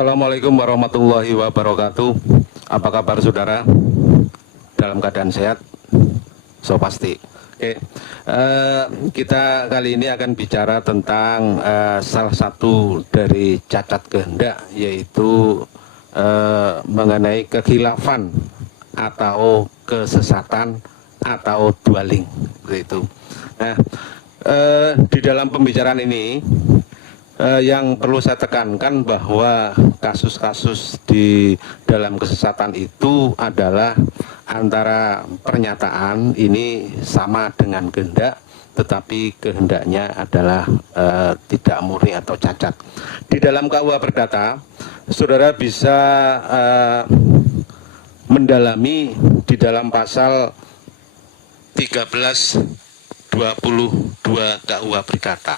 Assalamualaikum warahmatullahi wabarakatuh. Apa kabar saudara? Dalam keadaan sehat? So pasti. Oke, kita kali ini akan bicara tentang salah satu dari cacat kehendak, yaitu mengenai kekhilafan atau kesesatan atau dwaling, begitu. Nah, di dalam pembicaraan ini yang perlu saya tekankan bahwa kasus-kasus di dalam kesesatan itu adalah antara pernyataan ini sama dengan kehendak, tetapi kehendaknya adalah tidak murni atau cacat. Di dalam KUH Perdata, saudara bisa mendalami di dalam pasal 1322 KUH Perdata.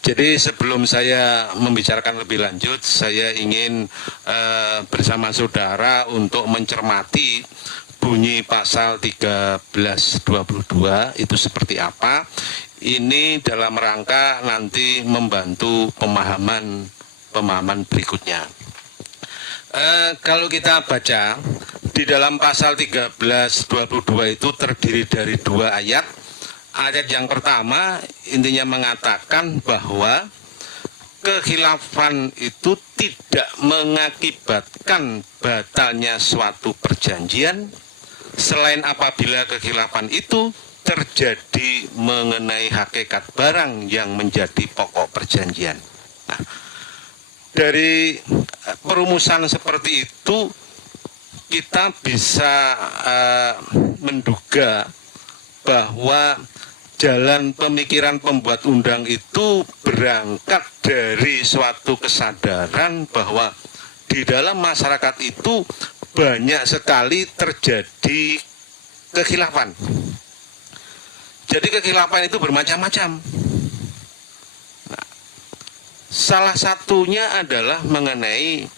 Jadi sebelum saya membicarakan lebih lanjut, saya ingin bersama saudara untuk mencermati bunyi pasal 1322 itu seperti apa. Ini dalam rangka nanti membantu pemahaman berikutnya. Kalau kita baca di dalam pasal 1322 itu terdiri dari 2 ayat. Ayat yang pertama intinya mengatakan bahwa kekhilafan itu tidak mengakibatkan batalnya suatu perjanjian selain apabila kekhilafan itu terjadi mengenai hakikat barang yang menjadi pokok perjanjian. Nah, dari perumusan seperti itu kita bisa menduga bahwa jalan pemikiran pembuat undang itu berangkat dari suatu kesadaran bahwa di dalam masyarakat itu banyak sekali terjadi kekhilafan. Jadi kekhilafan itu bermacam-macam. Nah, salah satunya adalah mengenai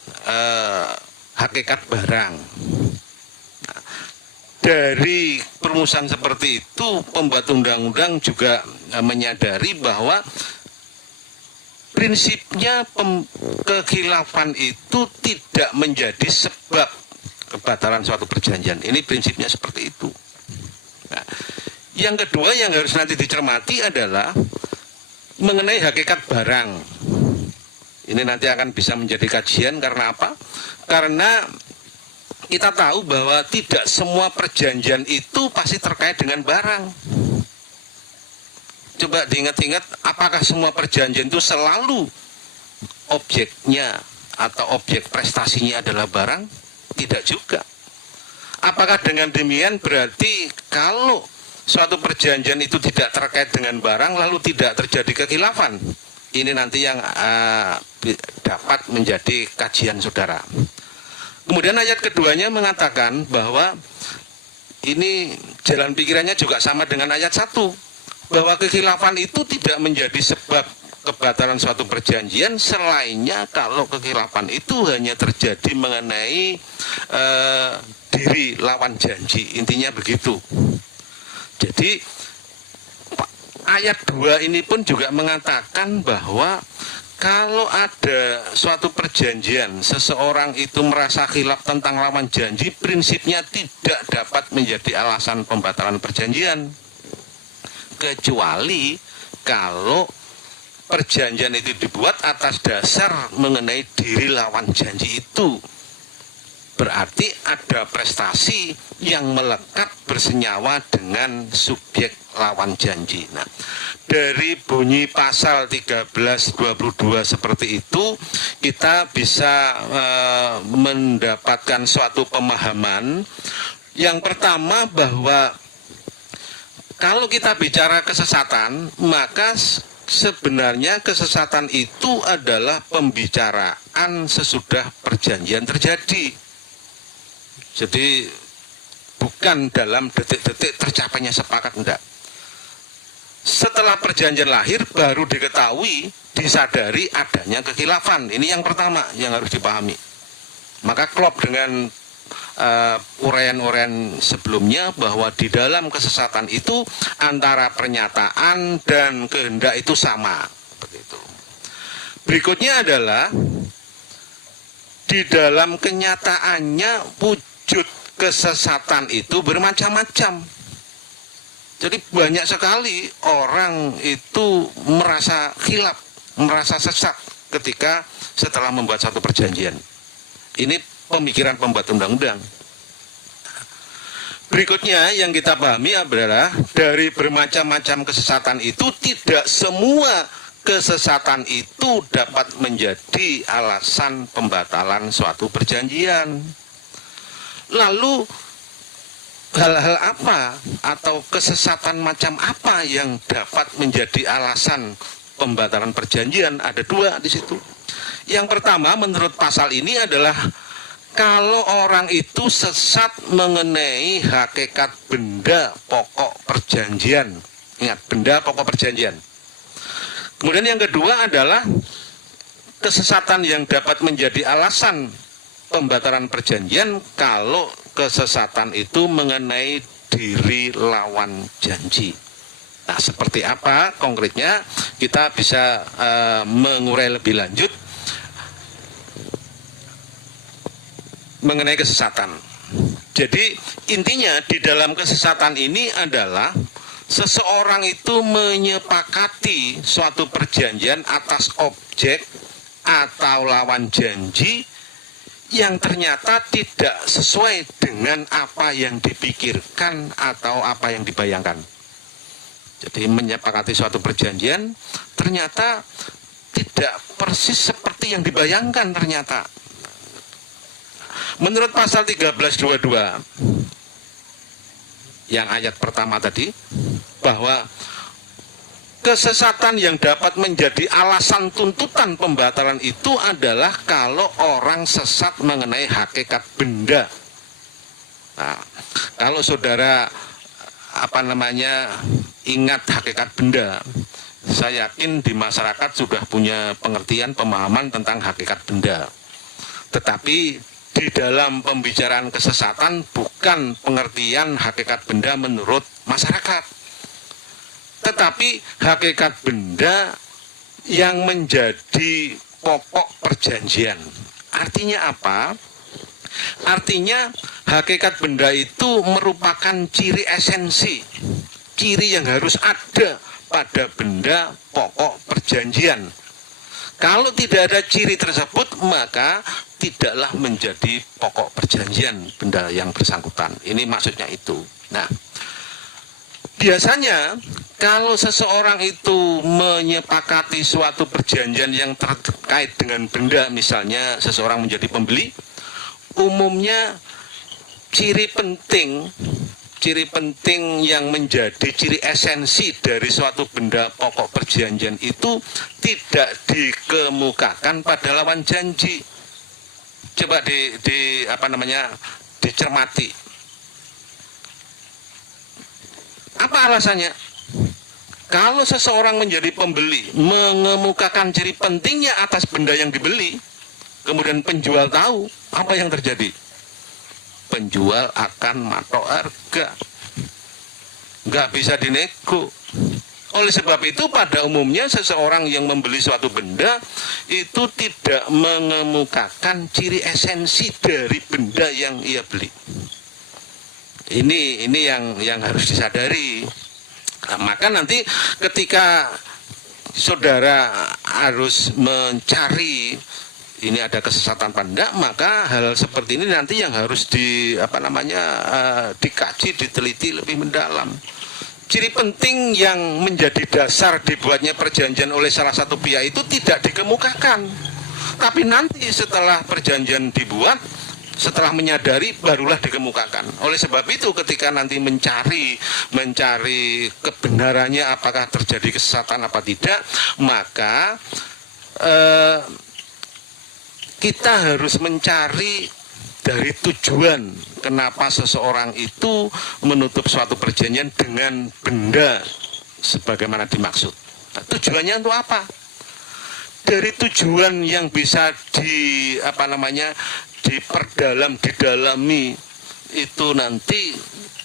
hakikat barang. Dari perumusan seperti itu, pembuat undang-undang juga menyadari bahwa prinsipnya kekhilafan itu tidak menjadi sebab kebatalan suatu perjanjian. Ini prinsipnya seperti itu. Nah, yang kedua yang harus nanti dicermati adalah mengenai hakikat barang. Ini nanti akan bisa menjadi kajian karena apa? Karena kita tahu bahwa tidak semua perjanjian itu pasti terkait dengan barang. Coba diingat-ingat, apakah semua perjanjian itu selalu objeknya atau objek prestasinya adalah barang? Tidak juga. Apakah dengan demikian berarti kalau suatu perjanjian itu tidak terkait dengan barang lalu tidak terjadi kekhilafan? Ini nanti yang dapat menjadi kajian saudara. Kemudian ayat keduanya mengatakan bahwa ini jalan pikirannya juga sama dengan ayat 1, bahwa kekhilafan itu tidak menjadi sebab kebatalan suatu perjanjian selainnya kalau kekhilafan itu hanya terjadi mengenai diri lawan janji. Intinya begitu. Jadi ayat 2 ini pun juga mengatakan bahwa kalau ada suatu perjanjian, seseorang itu merasa khilaf tentang lawan janji, prinsipnya tidak dapat menjadi alasan pembatalan perjanjian. Kecuali kalau perjanjian itu dibuat atas dasar mengenai diri lawan janji itu. Berarti ada prestasi yang melekat bersenyawa dengan subjek lawan janji. Nah, dari bunyi pasal 1322 seperti itu, kita bisa mendapatkan suatu pemahaman. Yang pertama bahwa kalau kita bicara kesesatan, maka sebenarnya kesesatan itu adalah pembicaraan sesudah perjanjian terjadi. Jadi bukan dalam detik-detik tercapainya sepakat, enggak. Setelah perjanjian lahir baru diketahui, disadari adanya kekhilafan. Ini yang pertama yang harus dipahami. Maka klop dengan uraian-uraian sebelumnya bahwa di dalam kesesatan itu antara pernyataan dan kehendak itu sama. Begitu. Berikutnya adalah di dalam kenyataannya wujud kesesatan itu bermacam-macam. Jadi banyak sekali orang itu merasa khilaf, merasa sesat ketika setelah membuat satu perjanjian. Ini pemikiran pembuat undang-undang. Berikutnya yang kita pahami adalah dari bermacam-macam kesesatan itu tidak semua kesesatan itu dapat menjadi alasan pembatalan suatu perjanjian. Lalu hal-hal apa atau kesesatan macam apa yang dapat menjadi alasan pembatalan perjanjian? Ada dua di situ. Yang pertama menurut pasal ini adalah kalau orang itu sesat mengenai hakikat benda pokok perjanjian. Ingat, benda pokok perjanjian. Kemudian yang kedua adalah kesesatan yang dapat menjadi alasan pembatalan perjanjian kalau kesesatan itu mengenai diri lawan janji. Nah, seperti apa konkretnya kita bisa mengurai lebih lanjut mengenai kesesatan. Jadi intinya di dalam kesesatan ini adalah seseorang itu menyepakati suatu perjanjian atas objek atau lawan janji yang ternyata tidak sesuai dengan apa yang dipikirkan atau apa yang dibayangkan. Jadi menyepakati suatu perjanjian ternyata tidak persis seperti yang dibayangkan ternyata. Menurut pasal 1322 yang ayat pertama tadi, bahwa kesesatan yang dapat menjadi alasan tuntutan pembatalan itu adalah kalau orang sesat mengenai hakikat benda. Nah, kalau saudara ingat hakikat benda, saya yakin di masyarakat sudah punya pengertian pemahaman tentang hakikat benda. Tetapi di dalam pembicaraan kesesatan bukan pengertian hakikat benda menurut masyarakat, tetapi hakikat benda yang menjadi pokok perjanjian. Artinya apa? Artinya hakikat benda itu merupakan ciri esensi, ciri yang harus ada pada benda pokok perjanjian. Kalau tidak ada ciri tersebut, maka tidaklah menjadi pokok perjanjian benda yang bersangkutan. Ini maksudnya itu. Nah, biasanya kalau seseorang itu menyepakati suatu perjanjian yang terkait dengan benda, misalnya seseorang menjadi pembeli, umumnya ciri penting yang menjadi ciri esensi dari suatu benda pokok perjanjian itu tidak dikemukakan pada lawan janji. Coba dicermati. Apa alasannya? Kalau seseorang menjadi pembeli mengemukakan ciri pentingnya atas benda yang dibeli, kemudian penjual tahu, apa yang terjadi? Penjual akan matok harga, nggak bisa dinego. Oleh sebab itu pada umumnya seseorang yang membeli suatu benda itu tidak mengemukakan ciri esensi dari benda yang ia beli. Ini yang harus disadari. Nah, maka nanti ketika saudara harus mencari ini ada kesesatan apa enggak, maka hal seperti ini nanti yang harus dikaji, diteliti lebih mendalam. Ciri penting yang menjadi dasar dibuatnya perjanjian oleh salah satu pihak itu tidak dikemukakan. Tapi nanti setelah perjanjian dibuat, setelah menyadari barulah dikemukakan. Oleh sebab itu ketika nanti mencari kebenarannya apakah terjadi kesesatan apa tidak, maka kita harus mencari dari tujuan kenapa seseorang itu menutup suatu perjanjian dengan benda sebagaimana dimaksud. Nah, tujuannya untuk apa? Dari tujuan yang bisa didalami itu nanti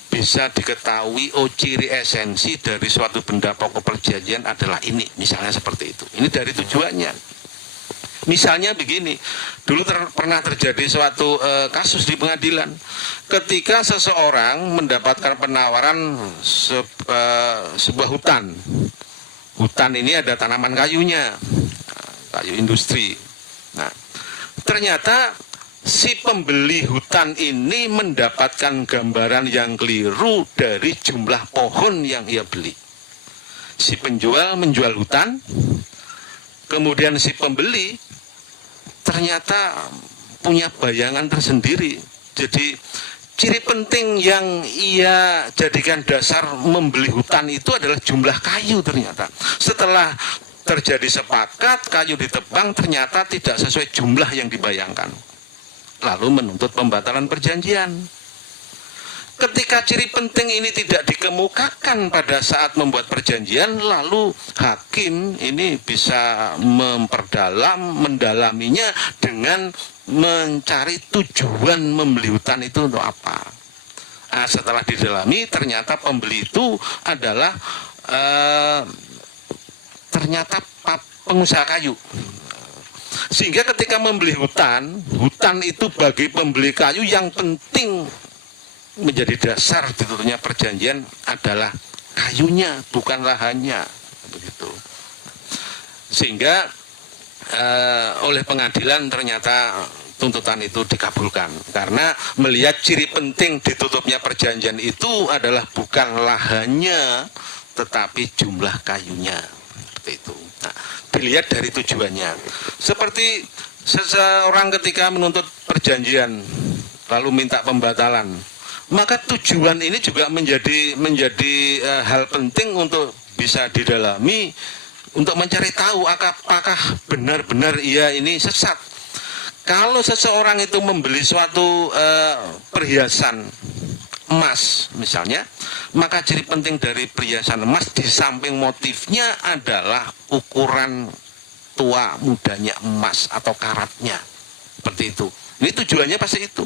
bisa diketahui ciri esensi dari suatu benda pokok perjanjian adalah ini, misalnya seperti itu. Ini dari tujuannya. Misalnya begini, dulu pernah terjadi suatu kasus di pengadilan, ketika seseorang mendapatkan penawaran sebuah hutan. Hutan ini ada tanaman kayunya, kayu industri. Nah, ternyata si pembeli hutan ini mendapatkan gambaran yang keliru dari jumlah pohon yang ia beli. Si penjual menjual hutan, kemudian si pembeli ternyata punya bayangan tersendiri. Jadi ciri penting yang ia jadikan dasar membeli hutan itu adalah jumlah kayu ternyata. Setelah terjadi sepakat, kayu ditebang ternyata tidak sesuai jumlah yang dibayangkan. Lalu menuntut pembatalan perjanjian. Ketika ciri penting ini tidak dikemukakan pada saat membuat perjanjian, lalu hakim ini bisa mendalaminya dengan mencari tujuan membeli hutan itu untuk apa. Nah, setelah didalami, ternyata pembeli itu adalah ternyata pengusaha kayu. Sehingga ketika membeli hutan itu bagi pembeli kayu yang penting menjadi dasar ditutupnya perjanjian adalah kayunya, bukan lahannya, begitu. Sehingga oleh pengadilan ternyata tuntutan itu dikabulkan karena melihat ciri penting ditutupnya perjanjian itu adalah bukan lahannya tetapi jumlah kayunya, seperti itu. Nah, dilihat dari tujuannya. Seperti seseorang ketika menuntut perjanjian lalu minta pembatalan, maka tujuan ini juga menjadi hal penting untuk bisa didalami, untuk mencari tahu apakah benar-benar ia ini sesat. Kalau seseorang itu membeli suatu perhiasan emas misalnya, maka ciri penting dari perhiasan emas di samping motifnya adalah ukuran tua mudanya emas atau karatnya, seperti itu. Ini tujuannya pasti itu.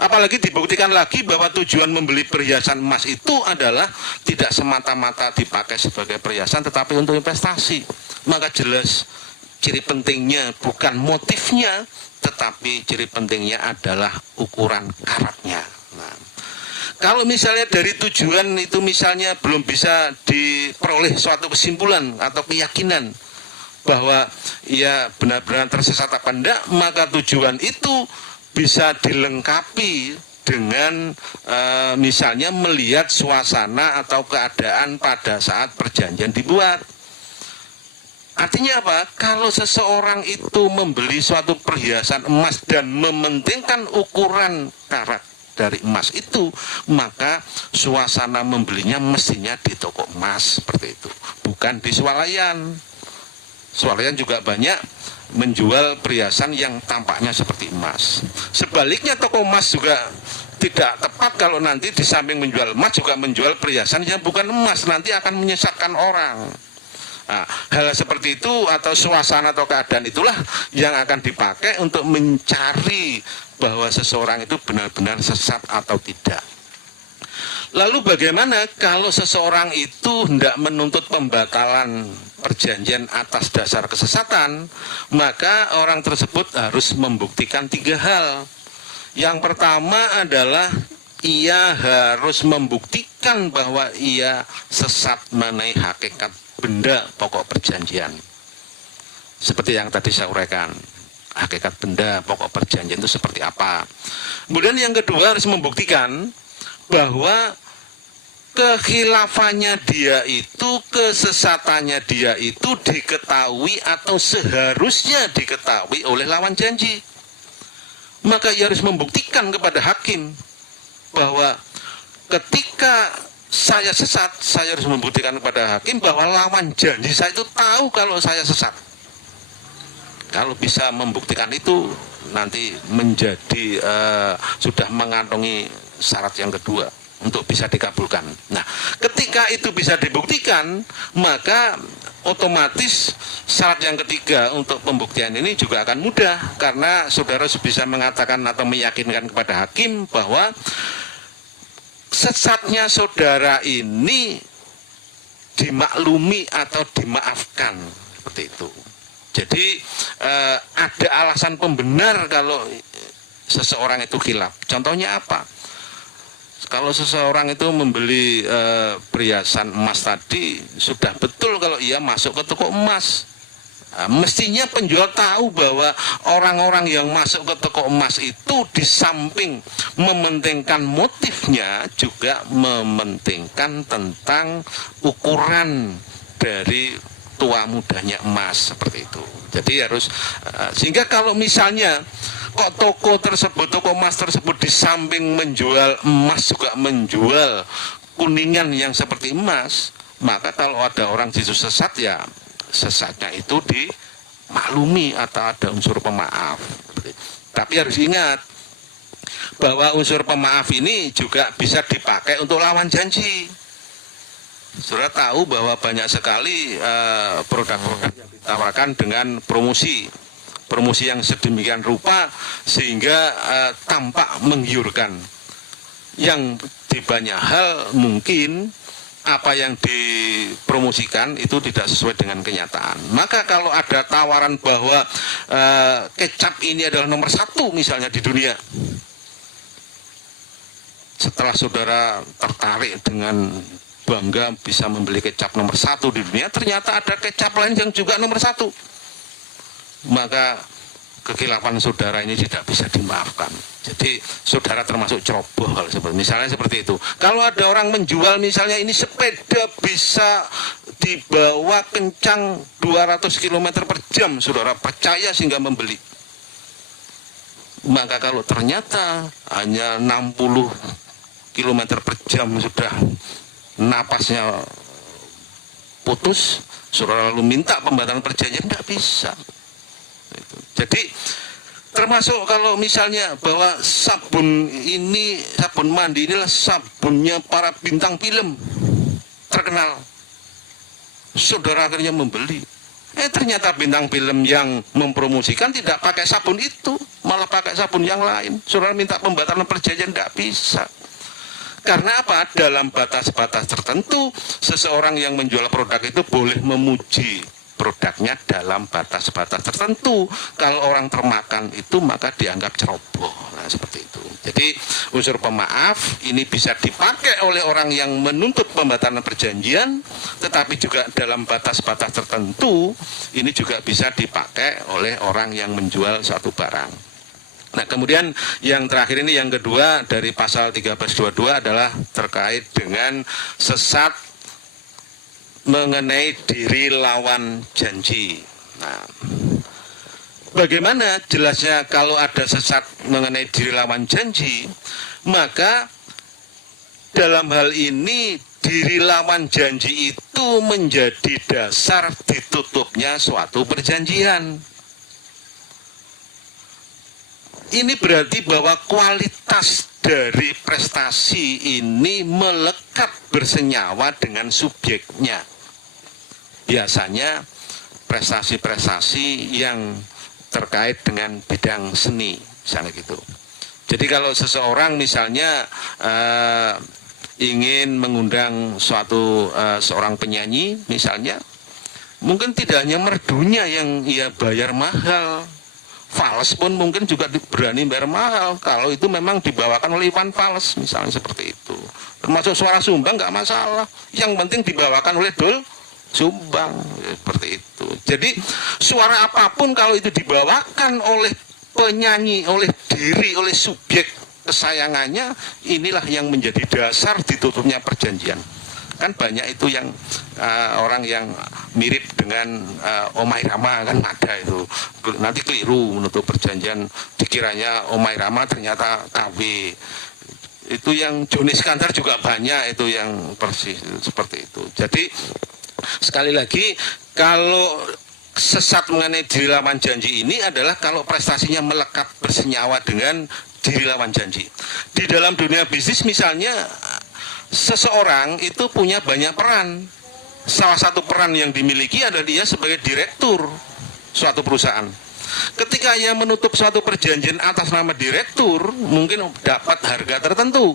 Apalagi dibuktikan lagi bahwa tujuan membeli perhiasan emas itu adalah tidak semata-mata dipakai sebagai perhiasan tetapi untuk investasi. Maka jelas ciri pentingnya bukan motifnya tetapi ciri pentingnya adalah ukuran karatnya. Nah, kalau misalnya dari tujuan itu misalnya belum bisa diperoleh suatu kesimpulan atau keyakinan bahwa ia benar-benar tersesat apa enggak, maka tujuan itu bisa dilengkapi dengan misalnya melihat suasana atau keadaan pada saat perjanjian dibuat. Artinya apa? Kalau seseorang itu membeli suatu perhiasan emas dan mementingkan ukuran karat dari emas itu, maka suasana membelinya mestinya di toko emas seperti itu, bukan di swalayan. Swalayan juga banyak menjual perhiasan yang tampaknya seperti emas. Sebaliknya toko emas juga tidak tepat kalau nanti di samping menjual emas juga menjual perhiasan yang bukan emas, nanti akan menyesatkan orang. Nah, hal seperti itu atau suasana atau keadaan itulah yang akan dipakai untuk mencari bahwa seseorang itu benar-benar sesat atau tidak. Lalu bagaimana kalau seseorang itu hendak menuntut pembatalan perjanjian atas dasar kesesatan, maka orang tersebut harus membuktikan 3 hal. Yang pertama adalah ia harus membuktikan bahwa ia sesat mengenai hakikat benda pokok perjanjian. Seperti yang tadi saya uraikan, hakikat benda pokok perjanjian itu seperti apa. Kemudian yang kedua harus membuktikan bahwa kekhilafannya dia itu, kesesatannya dia itu diketahui atau seharusnya diketahui oleh lawan janji. Maka ia harus membuktikan kepada hakim bahwa ketika saya sesat, saya harus membuktikan kepada hakim bahwa lawan janji saya itu tahu kalau saya sesat. Kalau bisa membuktikan itu, nanti menjadi sudah mengantongi syarat yang kedua untuk bisa dikabulkan. Nah, ketika itu bisa dibuktikan, maka otomatis syarat yang ketiga untuk pembuktian ini juga akan mudah, karena saudara bisa mengatakan atau meyakinkan kepada hakim bahwa sesatnya saudara ini dimaklumi atau dimaafkan, seperti itu. Jadi ada alasan pembenar kalau seseorang itu khilaf. Contohnya apa? Kalau seseorang itu membeli perhiasan emas tadi, sudah betul kalau ia masuk ke toko emas. Nah, mestinya penjual tahu bahwa orang-orang yang masuk ke toko emas itu di samping mementingkan motifnya, juga mementingkan tentang ukuran dari tua mudanya emas, seperti itu. Jadi harus sehingga kalau misalnya kok toko tersebut, toko emas tersebut di samping menjual emas juga menjual kuningan yang seperti emas, maka kalau ada orang situ sesat, ya sesatnya itu dimaklumi atau ada unsur pemaaf. Tapi harus ingat bahwa unsur pemaaf ini juga bisa dipakai untuk lawan janji. Saudara tahu bahwa banyak sekali produk-produk yang ditawarkan dengan promosi yang sedemikian rupa sehingga tampak menggiurkan. Yang di banyak hal mungkin apa yang dipromosikan itu tidak sesuai dengan kenyataan. Maka kalau ada tawaran bahwa kecap ini adalah nomor 1 misalnya di dunia, setelah saudara tertarik dengan bangga bisa membeli kecap nomor 1 di dunia, ternyata ada kecap lain yang juga nomor 1, maka kekhilafan saudara ini tidak bisa dimaafkan. Jadi saudara termasuk ceroboh kalau misalnya seperti itu. Kalau ada orang menjual misalnya ini sepeda bisa dibawa kencang 200 km per jam, saudara percaya sehingga membeli. Maka kalau ternyata hanya 60 km per jam sudah napasnya putus, saudara lalu minta pembatalan perjanjian, tidak bisa. Jadi termasuk kalau misalnya bahwa sabun ini, sabun mandi inilah sabunnya para bintang film terkenal, saudara akhirnya membeli. Ternyata bintang film yang mempromosikan tidak pakai sabun itu, malah pakai sabun yang lain. Saudara minta pembatalan perjanjian, tidak bisa. Karena apa? Dalam batas-batas tertentu, seseorang yang menjual produk itu boleh memuji produknya dalam batas-batas tertentu. Kalau orang termakan itu maka dianggap ceroboh. Nah, seperti itu. Jadi unsur pemaaf ini bisa dipakai oleh orang yang menuntut pembatalan perjanjian, tetapi juga dalam batas-batas tertentu ini juga bisa dipakai oleh orang yang menjual suatu barang. Nah, kemudian yang terakhir ini, yang kedua dari pasal 1322 adalah terkait dengan sesat mengenai diri lawan janji. Nah, bagaimana jelasnya kalau ada sesat mengenai diri lawan janji? Maka dalam hal ini diri lawan janji itu menjadi dasar ditutupnya suatu perjanjian. Ini berarti bahwa kualitas dari prestasi ini melekat bersenyawa dengan subjeknya. Biasanya prestasi-prestasi yang terkait dengan bidang seni, misalnya gitu. Jadi kalau seseorang misalnya ingin mengundang seorang penyanyi misalnya, mungkin tidak hanya merdunya yang ia bayar mahal, Fals pun mungkin juga berani bayar mahal kalau itu memang dibawakan oleh Iwan Fals, misalnya seperti itu. Termasuk suara sumbang nggak masalah, yang penting dibawakan oleh Dul Sumbang, ya, seperti itu. Jadi suara apapun kalau itu dibawakan oleh penyanyi, oleh diri, oleh subjek kesayangannya, inilah yang menjadi dasar ditutupnya perjanjian. Kan banyak itu yang orang yang mirip dengan Omai Rama, kan ada itu, nanti keliru menutup perjanjian, dikiranya Omai Rama ternyata KW. Itu yang Joni Iskandar juga banyak itu yang persis seperti itu. Jadi sekali lagi, kalau sesat mengenai diri lawan janji ini adalah kalau prestasinya melekat bersenyawa dengan diri lawan janji. Di dalam dunia bisnis misalnya, seseorang itu punya banyak peran. Salah satu peran yang dimiliki adalah dia sebagai direktur suatu perusahaan. Ketika ia menutup suatu perjanjian atas nama direktur, mungkin dapat harga tertentu.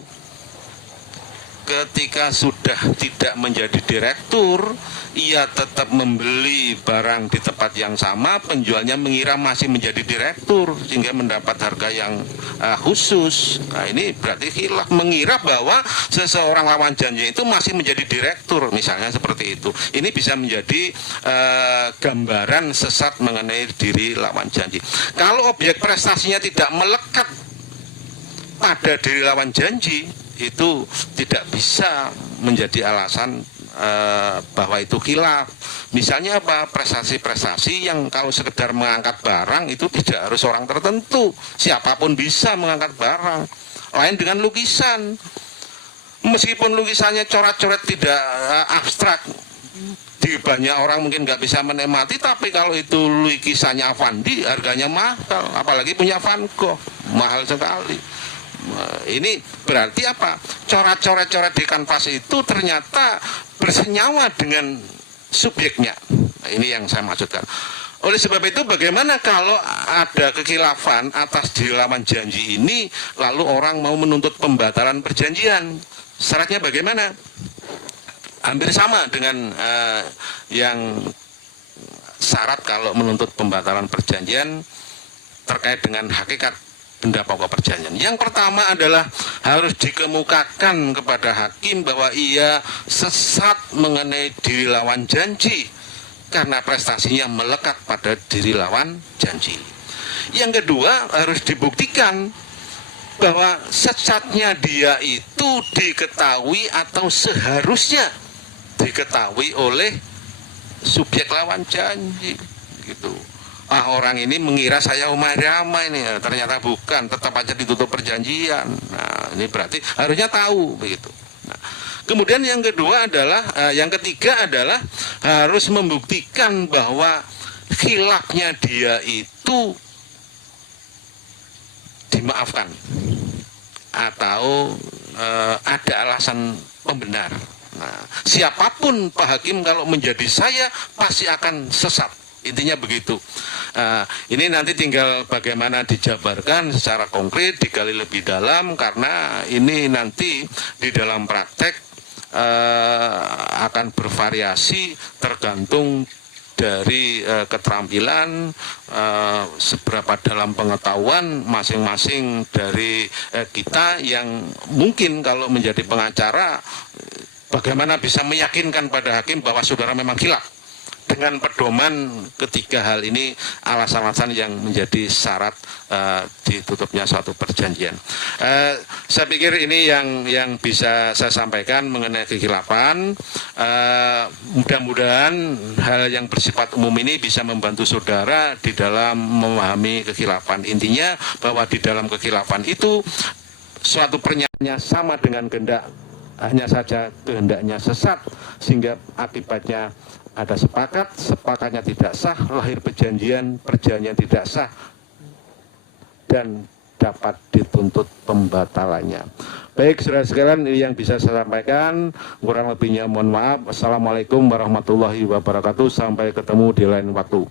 ketika sudah tidak menjadi direktur, ia tetap membeli barang di tempat yang sama, penjualnya mengira masih menjadi direktur sehingga mendapat harga yang khusus. Nah, ini berarti khilaf, mengira bahwa seseorang lawan janji itu masih menjadi direktur, misalnya seperti itu. Ini bisa menjadi gambaran sesat mengenai diri lawan janji. Kalau objek prestasinya tidak melekat pada diri lawan janji, itu tidak bisa menjadi alasan bahwa itu khilaf. Misalnya apa? Prestasi-prestasi yang kalau sekedar mengangkat barang itu tidak harus orang tertentu, siapapun bisa mengangkat barang. Lain dengan lukisan, meskipun lukisannya coret-coret tidak abstrak, di banyak orang mungkin nggak bisa menikmati, tapi kalau itu lukisannya Avandi harganya mahal, apalagi punya Van Gogh, mahal sekali. Ini berarti apa? Coret-coret di kanvas itu ternyata bersenyawa dengan subjeknya. Nah, ini yang saya maksudkan. Oleh sebab itu, bagaimana kalau ada kekhilafan atas diri lawan janji ini, lalu orang mau menuntut pembatalan perjanjian? Syaratnya bagaimana? Hampir sama dengan yang syarat kalau menuntut pembatalan perjanjian terkait dengan hakikat benda pokok perjanjian. Yang pertama adalah harus dikemukakan kepada hakim bahwa ia sesat mengenai diri lawan janji karena prestasinya melekat pada diri lawan janji. Yang kedua, harus dibuktikan bahwa sesatnya dia itu diketahui atau seharusnya diketahui oleh subjek lawan janji, gitu. Orang ini mengira saya umay-ramai ini, ternyata bukan, tetap aja ditutup perjanjian. Nah, ini berarti harusnya tahu begitu. Nah, kemudian yang kedua adalah, yang ketiga adalah harus membuktikan bahwa khilafnya dia itu dimaafkan atau ada alasan pembenar. Nah, siapapun Pak Hakim kalau menjadi saya pasti akan sesat. Intinya begitu. Ini nanti tinggal bagaimana dijabarkan secara konkret, digali lebih dalam, karena ini nanti di dalam praktek akan bervariasi tergantung dari keterampilan, seberapa dalam pengetahuan masing-masing dari kita yang mungkin kalau menjadi pengacara, bagaimana bisa meyakinkan pada hakim bahwa saudara memang khilaf dengan pedoman ketiga hal ini, alasan-alasan yang menjadi syarat ditutupnya suatu perjanjian. Saya pikir ini yang bisa saya sampaikan mengenai kekhilafan. Mudah-mudahan hal yang bersifat umum ini bisa membantu saudara di dalam memahami kekhilafan. Intinya bahwa di dalam kekhilafan itu suatu pernyataannya sama dengan kehendak, hanya saja kehendaknya sesat sehingga akibatnya ada sepakatnya tidak sah, lahir perjanjian tidak sah, dan dapat dituntut pembatalannya. Baik, saudara sekalian, ini yang bisa saya sampaikan. Kurang lebihnya mohon maaf. Assalamualaikum warahmatullahi wabarakatuh. Sampai ketemu di lain waktu.